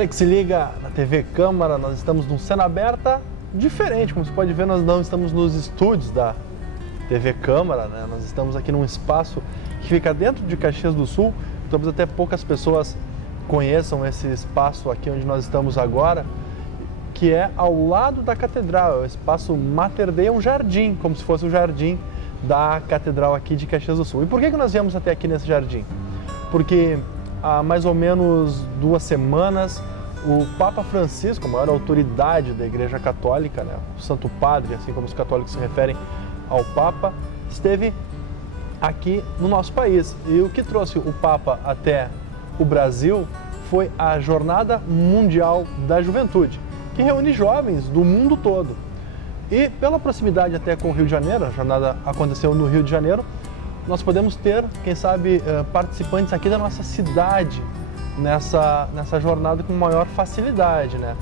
Você que se liga na TV Câmara, nós estamos num Cena Aberta diferente. Como você pode ver, nós não estamos nos estúdios da TV Câmara, né? Nós estamos aqui num espaço que fica dentro de Caxias do Sul. Talvez até poucas pessoas conheçam esse espaço aqui onde nós estamos agora, que é ao lado da Catedral. É o espaço Mater Dei, é um jardim, como se fosse o jardim da Catedral aqui de Caxias do Sul. E por que nós viemos até aqui nesse jardim? Porque há mais ou menos 2 semanas, o Papa Francisco, a maior autoridade da Igreja Católica, né, o Santo Padre, assim como os católicos se referem ao Papa, esteve aqui no nosso país. E o que trouxe o Papa até o Brasil foi a Jornada Mundial da Juventude, que reúne jovens do mundo todo. E pela proximidade até com o Rio de Janeiro, a jornada aconteceu no Rio de Janeiro, nós podemos ter, quem sabe, participantes aqui da nossa cidade nessa jornada com maior facilidade, né?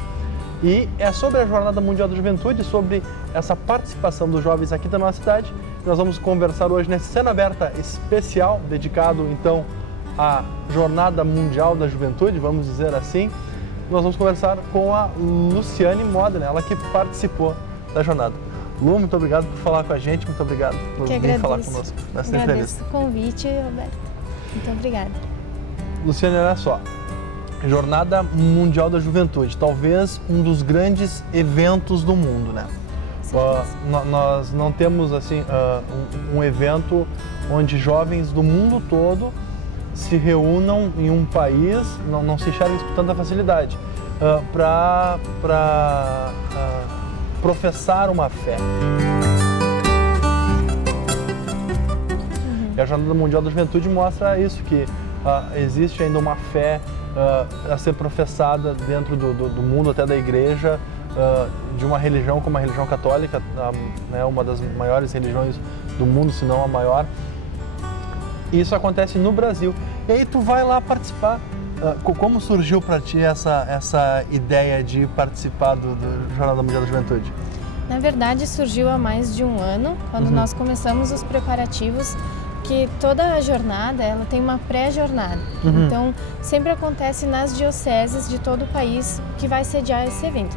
E é sobre a Jornada Mundial da Juventude, sobre essa participação dos jovens aqui da nossa cidade, que nós vamos conversar hoje nesse Cena Aberta especial, dedicado então à Jornada Mundial da Juventude, vamos dizer assim. Nós vamos conversar com a Luciane Modena, ela que participou da jornada. Lu, muito obrigado por falar com a gente, muito obrigado por vir falar conosco nessa entrevista. Agradeço o convite, Roberto. Muito obrigada. Luciane, olha só, Jornada Mundial da Juventude, talvez um dos grandes eventos do mundo, né? Nós não temos assim um evento onde jovens do mundo todo se reúnam em um país, não se enxergam com tanta facilidade, para professar uma fé. E a Jornada Mundial da Juventude mostra isso, que existe ainda uma fé a ser professada dentro do mundo, até da igreja, de uma religião como a religião católica, né, uma das maiores religiões do mundo, se não a maior. E isso acontece no Brasil. E aí tu vai lá participar. Como surgiu para ti essa ideia de participar do Jornada Mundial da Juventude? Na verdade, surgiu há mais de um ano, quando nós começamos os preparativos, que toda a jornada ela tem uma pré-jornada. Então, sempre acontece nas dioceses de todo o país que vai sediar esse evento.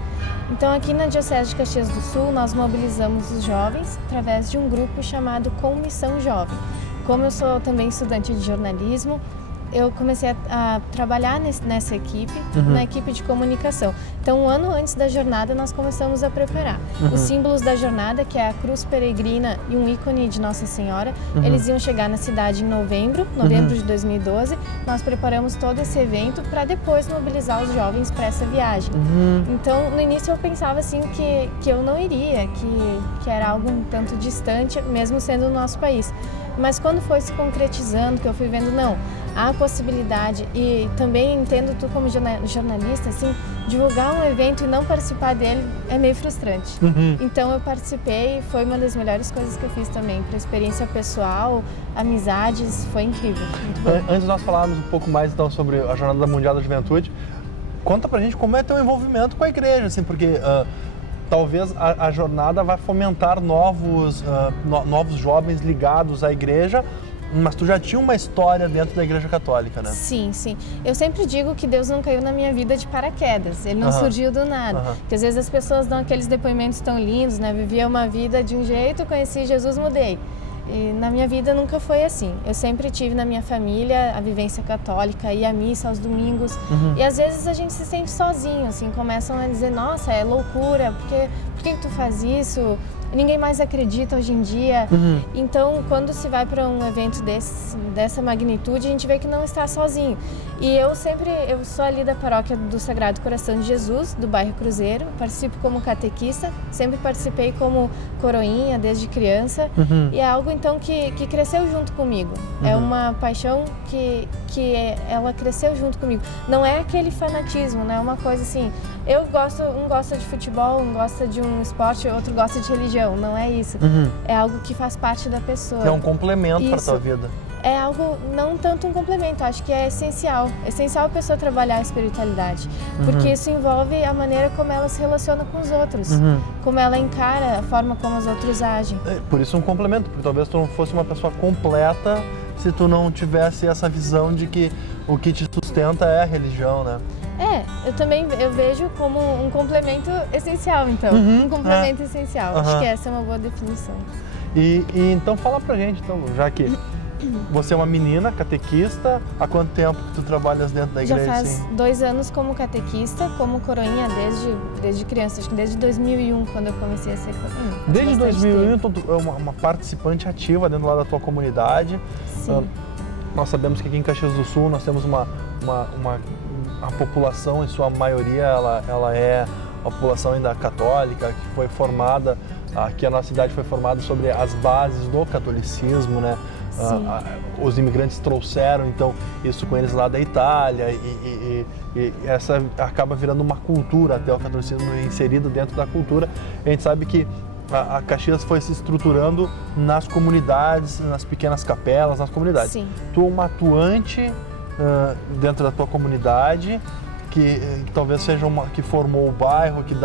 Então, aqui na Diocese de Caxias do Sul, nós mobilizamos os jovens através de um grupo chamado Comissão Jovem. Como eu sou também estudante de jornalismo, eu comecei a trabalhar nessa equipe, na equipe de comunicação. Então, um ano antes da jornada, nós começamos a preparar. Os símbolos da jornada, que é a cruz peregrina e um ícone de Nossa Senhora, eles iam chegar na cidade em novembro de 2012. Nós preparamos todo esse evento para depois mobilizar os jovens para essa viagem. Então, no início eu pensava assim que eu não iria, que era algo um tanto distante, mesmo sendo o nosso país. Mas quando foi se concretizando, que eu fui vendo, não, há possibilidade, e também entendo tu como jornalista, assim, divulgar um evento e não participar dele é meio frustrante. Então eu participei e foi uma das melhores coisas que eu fiz também, para experiência pessoal, amizades, foi incrível, muito bom. Antes de nós falarmos um pouco mais então sobre a Jornada Mundial da Juventude, conta pra gente como é teu envolvimento com a igreja, assim, porque talvez a jornada vai fomentar novos jovens ligados à igreja, mas tu já tinha uma história dentro da Igreja Católica, né? Sim, sim. Eu sempre digo que Deus não caiu na minha vida de paraquedas, Ele não surgiu do nada. Porque às vezes as pessoas dão aqueles depoimentos tão lindos, né? Vivia uma vida de um jeito, conheci Jesus, mudei. E na minha vida nunca foi assim. Eu sempre tive na minha família a vivência católica, ia à missa aos domingos. E às vezes a gente se sente sozinho, assim, começam a dizer, nossa, é loucura, por que tu faz isso? Ninguém mais acredita hoje em dia. Então, quando se vai para um evento dessa magnitude, a gente vê que não está sozinho. E eu sou ali da paróquia do Sagrado Coração de Jesus, do bairro Cruzeiro, participo como catequista, sempre participei como coroinha desde criança, e é algo então que cresceu junto comigo. É uma paixão que ela cresceu junto comigo. Não é aquele fanatismo, não é uma coisa assim, um gosta de futebol, um gosta de um esporte, outro gosta de religião, não é isso. É algo que faz parte da pessoa. É um complemento para a tua vida. É algo, não tanto um complemento, acho que é essencial. É essencial a pessoa trabalhar a espiritualidade, porque isso envolve a maneira como ela se relaciona com os outros, como ela encara a forma como os outros agem. Por isso um complemento, porque talvez tu não fosse uma pessoa completa se tu não tivesse essa visão de que o que te sustenta é a religião, né? Eu vejo como um complemento essencial, então. Um complemento essencial. Acho que essa é uma boa definição. E então fala pra gente, então, já que você é uma menina catequista, há quanto tempo que tu trabalhas dentro da igreja? Já faz assim? 2 anos como catequista, como coroinha desde criança, acho que desde 2001, quando eu comecei a ser coroinha. Desde 2001, então, tu é uma participante ativa dentro lá da tua comunidade. Sim. Nós sabemos que aqui em Caxias do Sul nós temos a população, em sua maioria, ela é a população ainda católica, que foi formada, aqui a nossa cidade foi formada sobre as bases do catolicismo, né? Os imigrantes trouxeram, então, isso com eles lá da Itália e essa acaba virando uma cultura, até o catolicismo inserido dentro da cultura. A gente sabe que a Caxias foi se estruturando nas comunidades, nas pequenas capelas, nas comunidades. Sim. Tu é uma atuante dentro da tua comunidade, que talvez seja que formou o bairro, que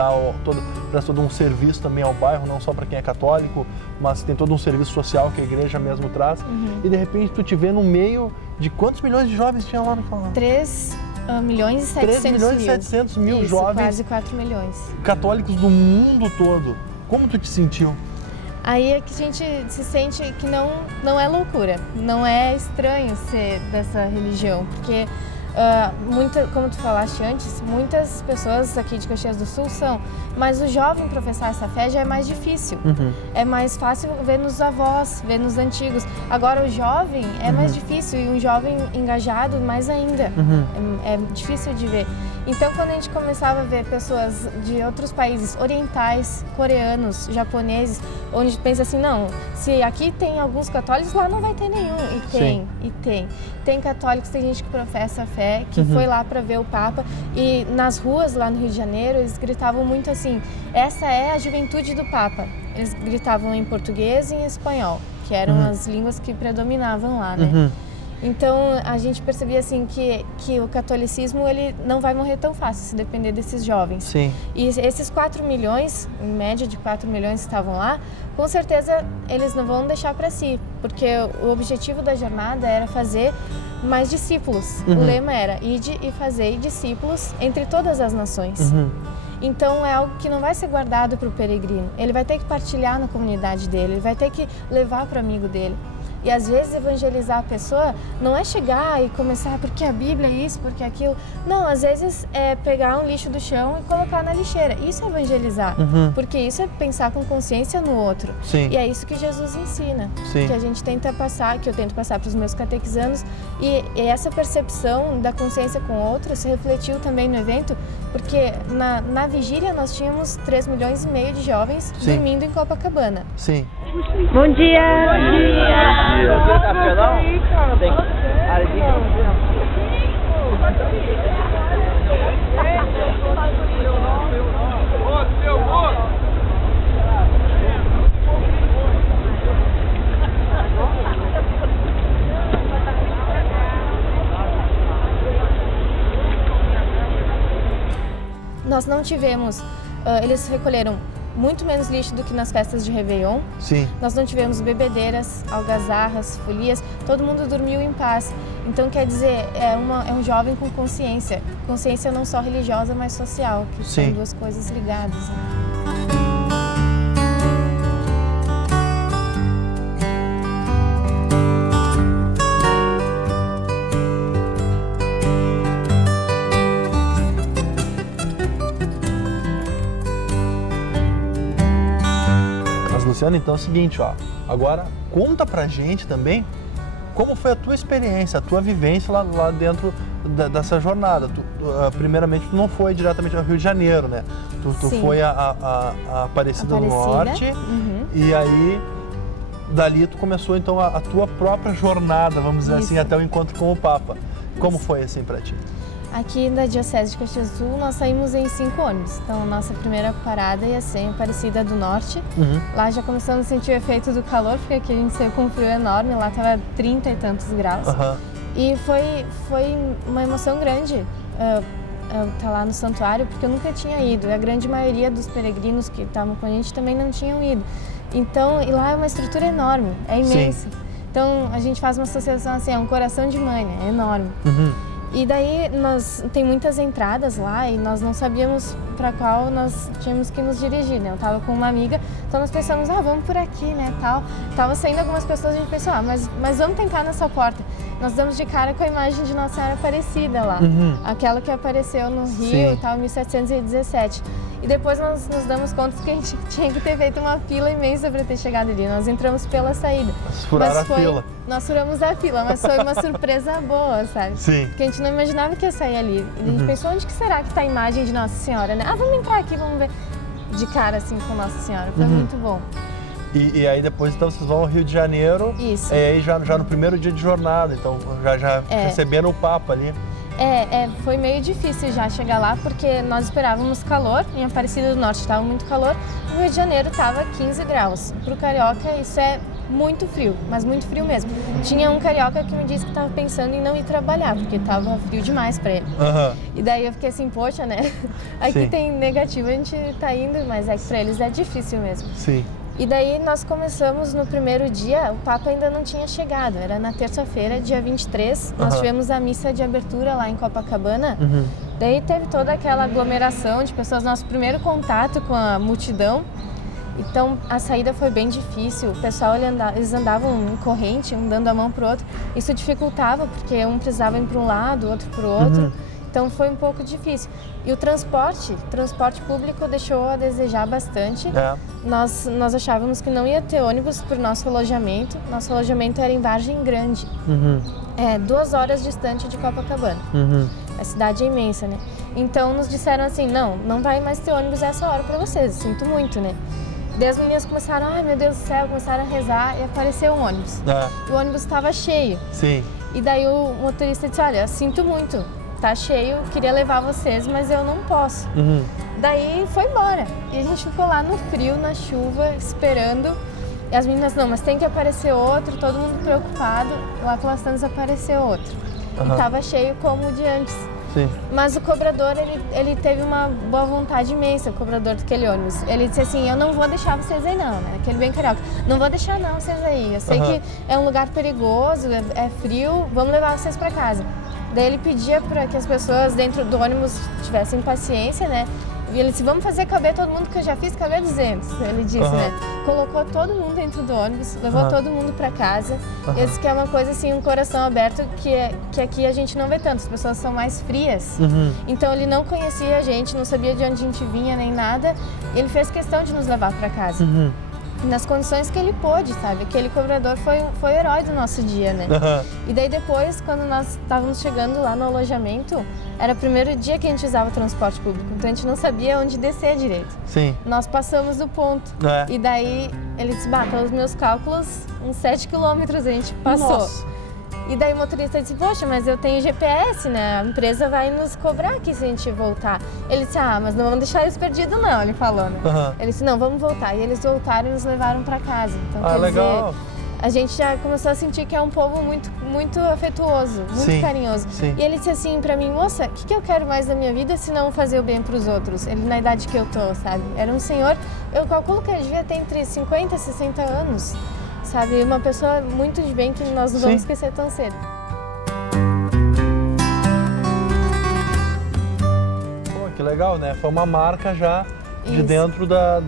presta todo um serviço também ao bairro, não só para quem é católico, mas tem todo um serviço social que a igreja mesmo traz. E de repente tu te vê no meio de quantos milhões de jovens tinha lá no Falar? 3 milhões e 700 3 milhões e 700 mil Isso, jovens quase 4 milhões. católicos do mundo todo. Como tu te sentiu? Aí é que a gente se sente que não é loucura, não é estranho ser dessa religião, porque como tu falaste antes, muitas pessoas aqui de Caxias do Sul são, mas o jovem professar essa fé já é mais difícil. É mais fácil ver nos avós, ver nos antigos. Agora o jovem é mais difícil, e um jovem engajado mais ainda. É difícil de ver. Então, quando a gente começava a ver pessoas de outros países orientais, coreanos, japoneses, onde a gente pensa assim, não, se aqui tem alguns católicos, lá não vai ter nenhum. E tem. Tem católicos, tem gente que professa a fé, que foi lá para ver o Papa, e nas ruas lá no Rio de Janeiro, eles gritavam muito assim, essa é a juventude do Papa. Eles gritavam em português e em espanhol, que eram as línguas que predominavam lá, né? Então, a gente percebia assim que o catolicismo ele não vai morrer tão fácil se depender desses jovens. Sim. E esses 4 milhões, em média de 4 milhões que estavam lá, com certeza eles não vão deixar para si, porque o objetivo da jornada era fazer mais discípulos. O lema era ide e fazei discípulos entre todas as nações. Então é algo que não vai ser guardado para o peregrino. Ele vai ter que partilhar na comunidade dele, ele vai ter que levar para o amigo dele. E às vezes evangelizar a pessoa não é chegar e começar porque a Bíblia é isso, porque aquilo. Não, às vezes é pegar um lixo do chão e colocar na lixeira. Isso é evangelizar, porque isso é pensar com consciência no outro. Sim. E é isso que Jesus ensina, Sim. que a gente tenta passar, que eu tento passar para os meus catequizanos. E essa percepção da consciência com o outro se refletiu também no evento, porque na vigília nós tínhamos 3 milhões e meio de jovens dormindo em Copacabana. Sim. Bom dia! Bom dia! Café não? Tem Nós não tivemos, eles recolheram muito menos lixo do que nas festas de Réveillon. Sim. Nós não tivemos bebedeiras, algazarras, folias, todo mundo dormiu em paz. Então, quer dizer, é um jovem com consciência. Consciência não só religiosa, mas social, que Sim. são duas coisas ligadas. Né? Luciano, então é o seguinte, ó, agora conta pra gente também como foi a tua experiência, a tua vivência lá dentro dessa jornada. Primeiramente, tu não foi diretamente ao Rio de Janeiro, né? Tu foi a Aparecida do Norte, e aí dali tu começou então a tua própria jornada, vamos dizer assim, até o encontro com o Papa. Como foi assim pra ti? Aqui na Diocese de Caxias do Sul, nós saímos em 5 ônibus. Então, a nossa primeira parada ia ser em Aparecida do Norte. Lá já começamos a sentir o efeito do calor, porque aqui a gente saiu com um frio enorme, lá estava 30 e tantos graus. E foi uma emoção grande estar lá no santuário, porque eu nunca tinha ido. A grande maioria dos peregrinos que estavam com a gente também não tinham ido. Então, e lá é uma estrutura enorme, é imensa. Sim. Então a gente faz uma associação assim, é um coração de mãe, né? É enorme. E daí tem muitas entradas lá e nós não sabíamos para qual nós tínhamos que nos dirigir, né? Eu tava com uma amiga, então nós pensamos, vamos por aqui, né, tal. Tava saindo algumas pessoas, a gente pensou, mas vamos tentar nessa porta. Nós damos de cara com a imagem de Nossa Senhora Aparecida lá, aquela que apareceu no Rio e tal, em 1717. E depois nós nos damos conta que a gente tinha que ter feito uma fila imensa para ter chegado ali. Nós entramos pela saída. Furaram a fila. Nós furamos a fila, mas foi uma surpresa boa, sabe? Sim. Porque a gente não imaginava que ia sair ali. E a gente pensou, onde que será que está a imagem de Nossa Senhora, né? Vamos entrar aqui, vamos ver. De cara, assim, com Nossa Senhora. Foi muito bom. E aí depois, então, vocês vão ao Rio de Janeiro. Isso. E aí já no primeiro dia de jornada, então já recebendo o Papa ali. Foi meio difícil já chegar lá, porque nós esperávamos calor, em Aparecida do Norte estava muito calor, no Rio de Janeiro estava 15 graus. Para o carioca isso é muito frio, mas muito frio mesmo. Tinha um carioca que me disse que estava pensando em não ir trabalhar, porque estava frio demais para ele. E daí eu fiquei assim, poxa, né? Aqui tem negativo, a gente tá indo, mas é que para eles é difícil mesmo. Sim. E daí nós começamos no primeiro dia, o Papa ainda não tinha chegado, era na terça-feira, dia 23, nós tivemos a missa de abertura lá em Copacabana, daí teve toda aquela aglomeração de pessoas, nosso primeiro contato com a multidão, então a saída foi bem difícil, o pessoal eles andavam em corrente, um dando a mão pro outro, isso dificultava porque um precisava ir para um lado, outro para o outro. Então foi um pouco difícil. E o transporte público deixou a desejar bastante. Nós achávamos que não ia ter ônibus para o nosso alojamento. Nosso alojamento era em Vargem Grande, 2 horas distante de Copacabana. A cidade é imensa, né? Então nos disseram assim, não vai mais ter ônibus essa hora para vocês, sinto muito, né? Daí as meninas começaram, ai meu Deus do céu, começaram a rezar e apareceu um ônibus. O ônibus estava cheio. Sim. E daí o motorista disse, olha, sinto muito. Tá cheio, queria levar vocês, mas eu não posso. Daí foi embora. E a gente ficou lá no frio, na chuva, esperando. E as meninas, não, mas tem que aparecer outro, todo mundo preocupado. Lá pelas tantas apareceu outro. E tava cheio como o de antes. Sim. Mas o cobrador, ele teve uma boa vontade imensa, o cobrador daquele ônibus. Ele disse assim, eu não vou deixar vocês aí não, né? Aquele bem carioca. Não vou deixar não vocês aí. Eu sei que é um lugar perigoso, é frio, vamos levar vocês pra casa. Daí ele pedia para que as pessoas dentro do ônibus tivessem paciência, né? E ele disse, vamos fazer caber todo mundo, que eu já fiz caber 200, ele disse, né? Colocou todo mundo dentro do ônibus, levou todo mundo para casa. E esse que é uma coisa assim, um coração aberto, que aqui a gente não vê tanto, as pessoas são mais frias. Então ele não conhecia a gente, não sabia de onde a gente vinha nem nada. Ele fez questão de nos levar para casa. Nas condições que ele pôde, sabe? Aquele cobrador foi o herói do nosso dia, né? E daí depois, quando nós estávamos chegando lá no alojamento, era o primeiro dia que a gente usava o transporte público, então a gente não sabia onde descer direito. Sim. Nós passamos do ponto. E daí ele disse, pelos meus cálculos, uns 7 quilômetros a gente passou. Nossa. E daí o motorista disse, poxa, mas eu tenho GPS, né? A empresa vai nos cobrar aqui se a gente voltar. Ele disse, mas não vamos deixar eles perdidos não, ele falou, né? Ele disse, não, vamos voltar. E eles voltaram e nos levaram para casa. Então, quer legal. dizer, a gente já começou a sentir que é um povo muito, muito afetuoso, muito carinhoso. E ele disse assim para mim, moça, o que eu quero mais da minha vida se não fazer o bem para os outros? Ele na idade que eu tô, sabe? Era um senhor, eu calculo que ele devia ter entre 50 e 60 anos. Sabe, uma pessoa muito de bem que nós não vamos esquecer tão cedo. Pô, que legal, né? Foi uma marca já de dentro da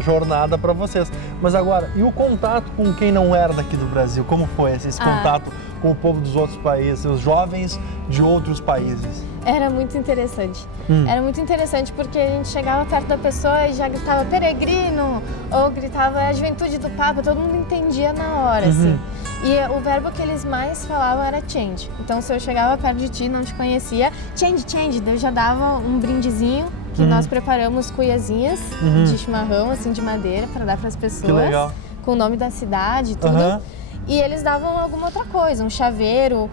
jornada para vocês. Mas agora, e o contato com quem não era daqui do Brasil? Como foi esse contato com o povo dos outros países, os jovens de outros países? Era muito interessante. Era muito interessante porque a gente chegava perto da pessoa e já gritava peregrino ou gritava a juventude do Papa, todo mundo entendia na hora, assim. E o verbo que eles mais falavam era change. Então se eu chegava perto de ti, não te conhecia, change, eu já dava um brindezinho que nós preparamos cuiazinhas de chimarrão, assim, de madeira para dar para as pessoas. Que legal. Com o nome da cidade e tudo. E eles davam alguma outra coisa, um chaveiro,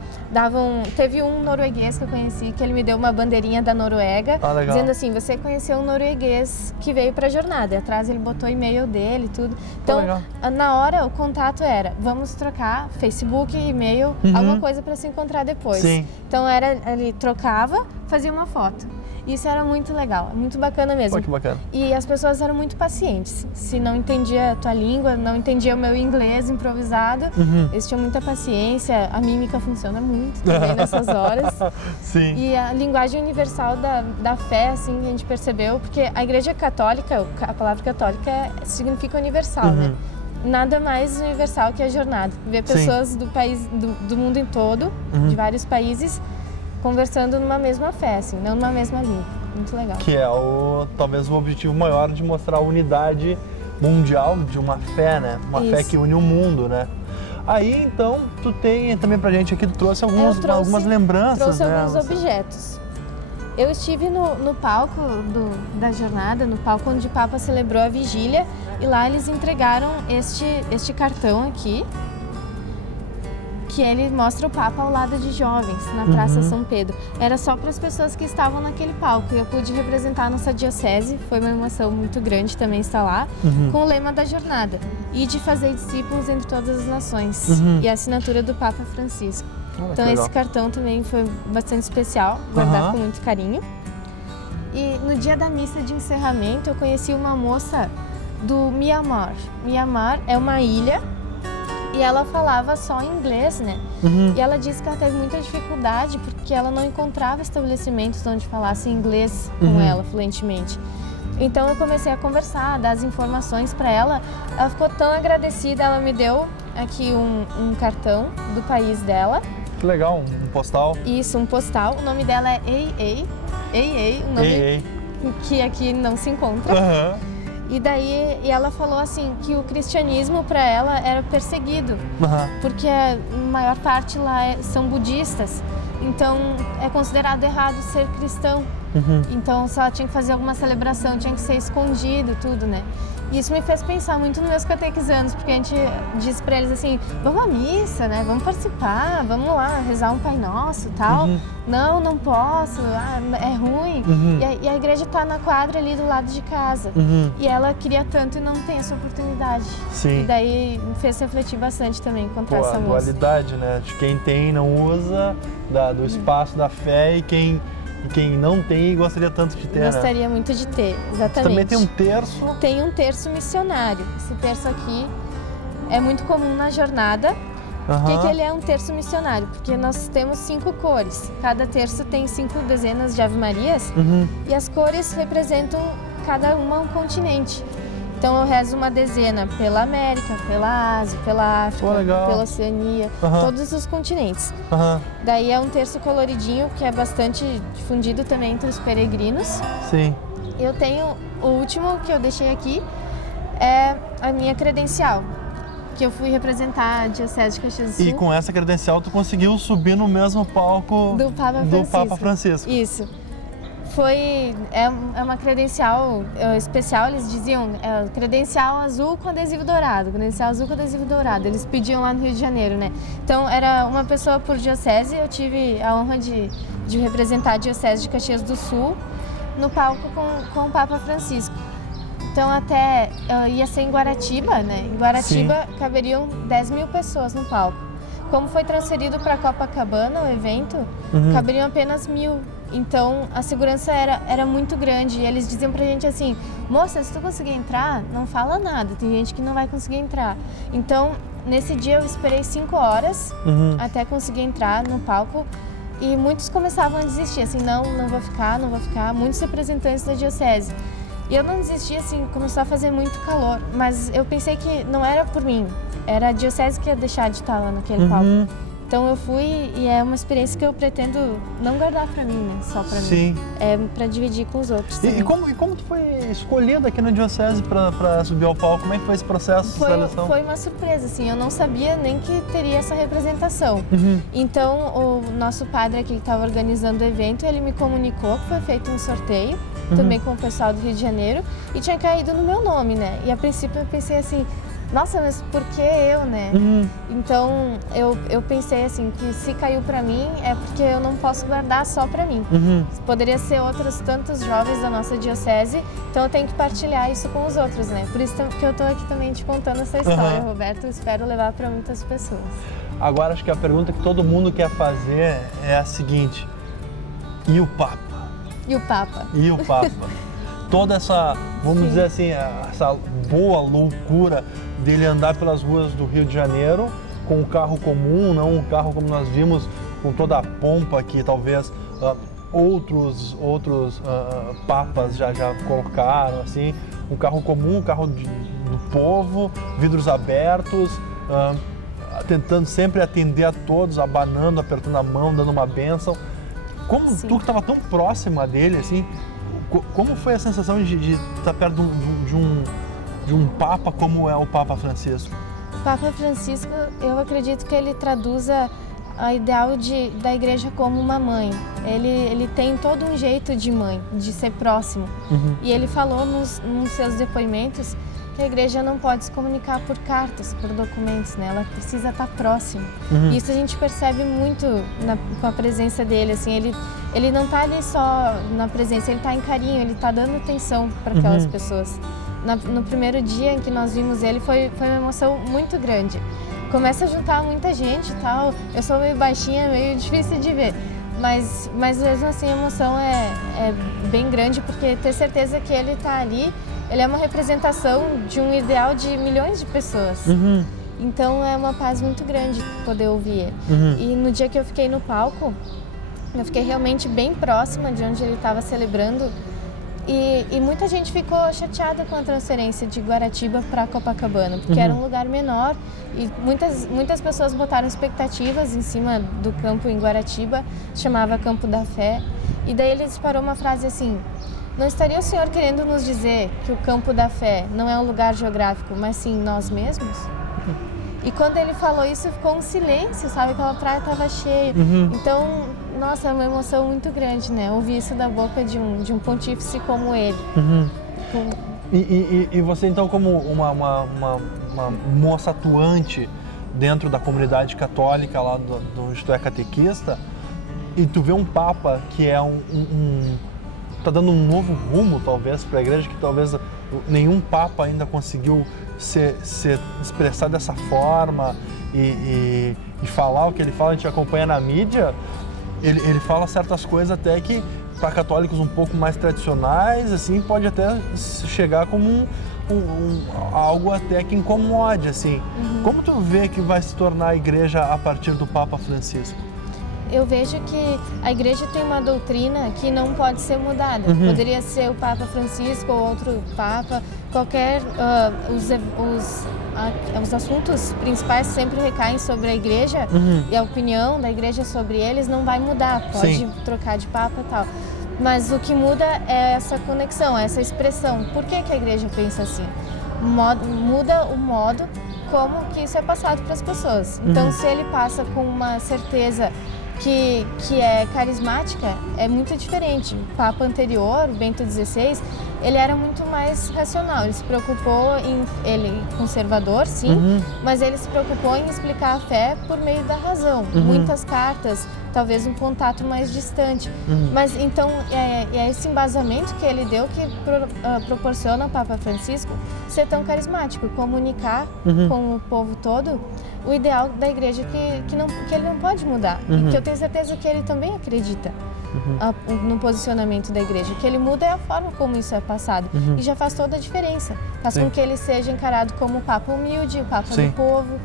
teve um norueguês que eu conheci, que ele me deu uma bandeirinha da Noruega, dizendo assim, você conheceu um norueguês que veio para a jornada, e atrás ele botou o e-mail dele e tudo. Então, na hora, o contato era, vamos trocar Facebook, e-mail, alguma coisa para se encontrar depois. Então, ele trocava, fazia uma foto. Isso era muito legal, muito bacana mesmo. Pô, que bacana. E as pessoas eram muito pacientes. Se não entendia a tua língua, não entendia o meu inglês improvisado, eles tinham muita paciência. A mímica funciona muito também nessas horas. Sim. E a linguagem universal da fé, assim, a gente percebeu, porque a Igreja Católica, a palavra católica significa universal, né? Nada mais universal que a jornada. Ver pessoas do país, do mundo em todo, de vários países, conversando numa mesma fé, assim, não numa mesma língua. Muito legal. Que é talvez o objetivo maior de mostrar a unidade mundial de uma fé, né? Uma fé que une o mundo, né? Aí, então, tu tem também pra gente aqui, tu trouxe algumas lembranças, trouxe né? Alguns objetos. Eu estive no palco da jornada, no palco onde o Papa celebrou a vigília, e lá eles entregaram este cartão aqui, que ele mostra o Papa ao lado de jovens, na Praça São Pedro. Era só para as pessoas que estavam naquele palco. Eu pude representar a nossa diocese, foi uma emoção muito grande também estar lá, com o lema da jornada, e de fazer discípulos entre todas as nações, e a assinatura do Papa Francisco. Então esse cartão também foi bastante especial, guardar com muito carinho. E no dia da missa de encerramento eu conheci uma moça do Mianmar. Mianmar é uma ilha e ela falava só inglês, né? E ela disse que ela teve muita dificuldade porque ela não encontrava estabelecimentos onde falasse inglês com ela fluentemente. Então eu comecei a conversar, dar as informações para ela. Ela ficou tão agradecida, ela me deu aqui um cartão do país dela. Que legal, um postal. Isso, um postal. O nome dela é Ei, um nome que aqui não se encontra. E daí ela falou assim que o cristianismo para ela era perseguido, porque a maior parte lá são budistas, então é considerado errado ser cristão. Então se ela tinha que fazer alguma celebração, tinha que ser escondido, tudo, né? E isso me fez pensar muito nos meus catequizandos, porque a gente disse para eles assim, vamos à missa, né? Vamos participar, vamos lá rezar um Pai Nosso e tal. Não posso, é ruim. E a igreja tá na quadra ali do lado de casa. E ela queria tanto e não tem essa oportunidade. Sim. E daí me fez refletir bastante também encontrar essa a moça. dualidade, né? De quem tem e não usa, do espaço da fé, e quem não tem e gostaria tanto de ter, Gostaria muito de ter, exatamente. Também tem um terço. Tem um terço missionário. Esse terço aqui é muito comum na jornada. Por que ele é um terço missionário? Porque nós temos 5 cores. Cada terço tem 5 dezenas de Ave-Marias. E as cores representam cada uma um continente. Então eu rezo uma dezena pela América, pela Ásia, pela África, pela Oceania, todos os continentes. Daí é um terço coloridinho que é bastante difundido também entre os peregrinos. Sim. Eu tenho, o último que eu deixei aqui é a minha credencial, que eu fui representar a Diocese de Caxias do Sul. E com essa credencial tu conseguiu subir no mesmo palco do Papa Francisco. Isso. É uma credencial especial, eles diziam, credencial azul com adesivo dourado, credencial azul com adesivo dourado. Eles pediam lá no Rio de Janeiro, né? Então era uma pessoa por diocese, eu tive a honra de representar a Diocese de Caxias do Sul no palco com o Papa Francisco. Então até ia ser em Guaratiba, né? Em Guaratiba caberiam 10 mil pessoas no palco. Como foi transferido para Copacabana o evento, caberiam apenas 1.000. Então a segurança era muito grande e eles diziam pra gente assim, moça, se tu conseguir entrar, não fala nada, tem gente que não vai conseguir entrar. Então nesse dia eu esperei 5 horas até conseguir entrar no palco e muitos começavam a desistir, assim, não vou ficar, muitos representantes da diocese. E eu não desisti, assim, começou a fazer muito calor, mas eu pensei que não era por mim, era a diocese que ia deixar de estar lá naquele palco. Então eu fui e é uma experiência que eu pretendo não guardar pra mim, né? Só pra mim. É pra dividir com os outros. E como tu foi escolhida aqui na Diocese pra subir ao palco? Como é que foi esse processo de seleção? Foi uma surpresa, assim. Eu não sabia nem que teria essa representação. Então o nosso padre aqui que estava organizando o evento, ele me comunicou que foi feito um sorteio, também com o pessoal do Rio de Janeiro, e tinha caído no meu nome, né? E a princípio eu pensei assim, nossa, mas por que eu, né? Então eu pensei assim, que se caiu pra mim é porque eu não posso guardar só pra mim. Poderia ser outros tantos jovens da nossa diocese, então eu tenho que partilhar isso com os outros, né? Por isso que eu tô aqui também te contando essa história, Roberto, eu espero levar pra muitas pessoas. Agora acho que a pergunta que todo mundo quer fazer é a seguinte, e o Papa? E o Papa. E o Papa. Toda essa, vamos Sim. dizer assim, essa boa loucura dele andar pelas ruas do Rio de Janeiro com um carro comum, não um carro como nós vimos, com toda a pompa que talvez outros papas já colocaram, assim, um carro comum, um carro do povo, vidros abertos, tentando sempre atender a todos, abanando, apertando a mão, dando uma bênção. Como Sim. tu que estava tão próxima dele, assim, como foi a sensação de estar perto de um Papa como é o Papa Francisco? O Papa Francisco, eu acredito que ele traduza a ideal da igreja como uma mãe. Ele tem todo um jeito de mãe, de ser próximo. E ele falou nos seus depoimentos que a igreja não pode se comunicar por cartas, por documentos, né? Ela precisa estar próxima. E isso a gente percebe muito com a presença dele, assim, ele não está ali só na presença, ele está em carinho, ele está dando atenção para aquelas pessoas. No primeiro dia em que nós vimos ele, foi uma emoção muito grande. Começa a juntar muita gente e tal, eu sou meio baixinha, meio difícil de ver. Mas mesmo assim a emoção é bem grande, porque ter certeza que ele está ali, ele é uma representação de um ideal de milhões de pessoas. Então é uma paz muito grande poder ouvir ele. E no dia que eu fiquei no palco, eu fiquei realmente bem próxima de onde ele estava celebrando. E muita gente ficou chateada com a transferência de Guaratiba para Copacabana, porque era um lugar menor e muitas pessoas botaram expectativas em cima do campo em Guaratiba, chamava Campo da Fé. E daí ele disparou uma frase assim: não estaria o senhor querendo nos dizer que o Campo da Fé não é um lugar geográfico, mas sim nós mesmos? E quando ele falou isso, ficou um silêncio, sabe? Aquela praia estava cheia. Então, nossa, é uma emoção muito grande, né? Ouvir isso da boca de um pontífice como ele. E você, então, como uma moça atuante dentro da comunidade católica lá do onde tu é catequista, e tu vê um Papa que é tá dando um novo rumo, talvez, para a igreja, que talvez nenhum Papa ainda conseguiu se expressar dessa forma e falar o que ele fala. A gente acompanha na mídia, ele fala certas coisas até que para católicos um pouco mais tradicionais, assim, pode até chegar como algo até que incomode, assim. Como tu vê que vai se tornar a igreja a partir do Papa Francisco? Eu vejo que a igreja tem uma doutrina que não pode ser mudada. Poderia ser o Papa Francisco ou outro Papa, qualquer... os assuntos principais sempre recaem sobre a igreja e a opinião da igreja sobre eles não vai mudar. Pode trocar de Papa e tal. Mas o que muda é essa conexão, essa expressão. Por que a igreja pensa assim? Muda o modo como que isso é passado para as pessoas. Então, se ele passa com uma certeza que é carismática, é muito diferente. O Papa anterior, Bento XVI, ele era muito mais racional. Ele se preocupou ele conservador, sim, mas ele se preocupou em explicar a fé por meio da razão. Muitas cartas, talvez um contato mais distante. Mas então é esse embasamento que ele deu que proporciona ao Papa Francisco ser tão carismático, comunicar com o povo todo o ideal da igreja que ele não pode mudar. E que eu tenho certeza que ele também acredita no posicionamento da igreja. O que ele muda é a forma como isso é passado. E já faz toda a diferença. Faz com que ele seja encarado como o Papa humilde, o Papa do povo.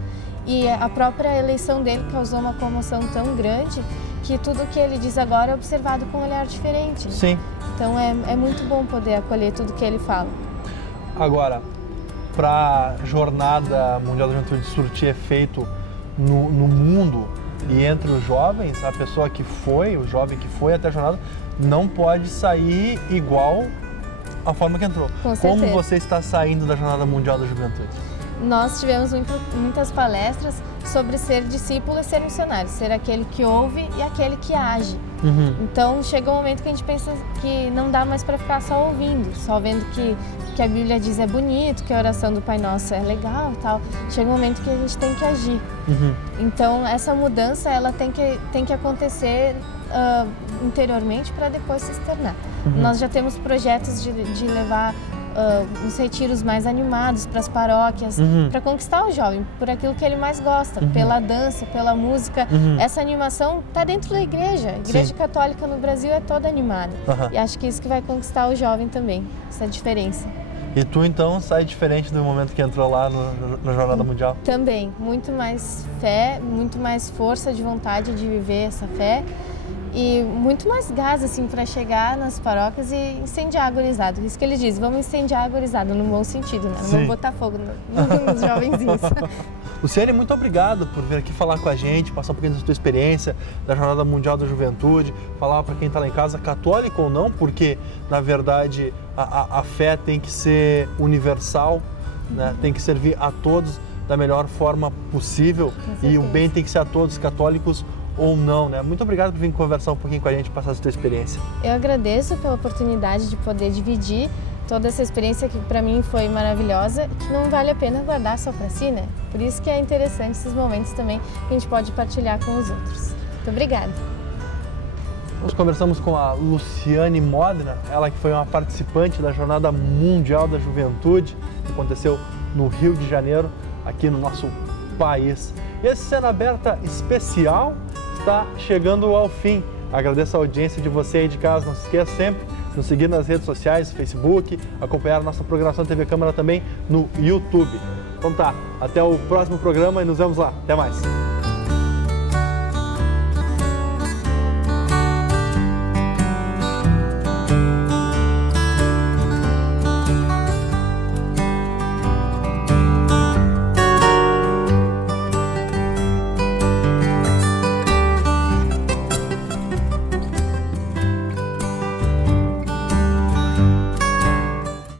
E a própria eleição dele causou uma comoção tão grande que tudo que ele diz agora é observado com um olhar diferente. Então é muito bom poder acolher tudo que ele fala. Agora, para a Jornada Mundial da Juventude surtir efeito no mundo e entre os jovens, a pessoa que foi, o jovem que foi até a jornada, não pode sair igual a forma que entrou. Com certeza. Como você está saindo da Jornada Mundial da Juventude? Nós tivemos muitas palestras sobre ser discípulo e ser missionário, ser aquele que ouve e aquele que age. Então chega um momento que a gente pensa que não dá mais para ficar só ouvindo, só vendo que a Bíblia diz é bonito, que a oração do Pai Nosso é legal e tal. Chega um momento que a gente tem que agir. Então essa mudança ela tem que acontecer interiormente para depois se externar. Nós já temos projetos de levar uns retiros mais animados para as paróquias, para conquistar o jovem por aquilo que ele mais gosta, pela dança, pela música. Essa animação está dentro da igreja. A igreja católica no Brasil é toda animada. E acho que isso que vai conquistar o jovem também, essa diferença. E tu então sai diferente do momento que entrou lá na Jornada Mundial? Também, muito mais fé, muito mais força de vontade de viver essa fé e muito mais gás assim para chegar nas paróquias e incendiar a gurizada. Isso que eles dizem, vamos incendiar a gurizada no bom sentido, né? Não vamos botar fogo nos jovenzinhos. Luciane, muito obrigado por vir aqui falar com a gente, passar um pouquinho da sua experiência da Jornada Mundial da Juventude, falar para quem está lá em casa, católico ou não, porque na verdade a fé tem que ser universal, né? Tem que servir a todos da melhor forma possível e o bem tem que ser a todos, católicos ou não, né? Muito obrigado por vir conversar um pouquinho com a gente, passar a sua experiência. Eu agradeço pela oportunidade de poder dividir toda essa experiência que para mim foi maravilhosa, que não vale a pena guardar só para si, né? Por isso que é interessante esses momentos também que a gente pode partilhar com os outros. Muito obrigada. Nós conversamos com a Luciane Modena, ela que foi uma participante da Jornada Mundial da Juventude, que aconteceu no Rio de Janeiro, aqui no nosso país. E esse Cena Aberta especial está chegando ao fim. Agradeço a audiência de você aí de casa. Não se esqueça sempre de nos seguir nas redes sociais, Facebook, acompanhar a nossa programação TV Câmara também no YouTube. Então tá, até o próximo programa e nos vemos lá. Até mais!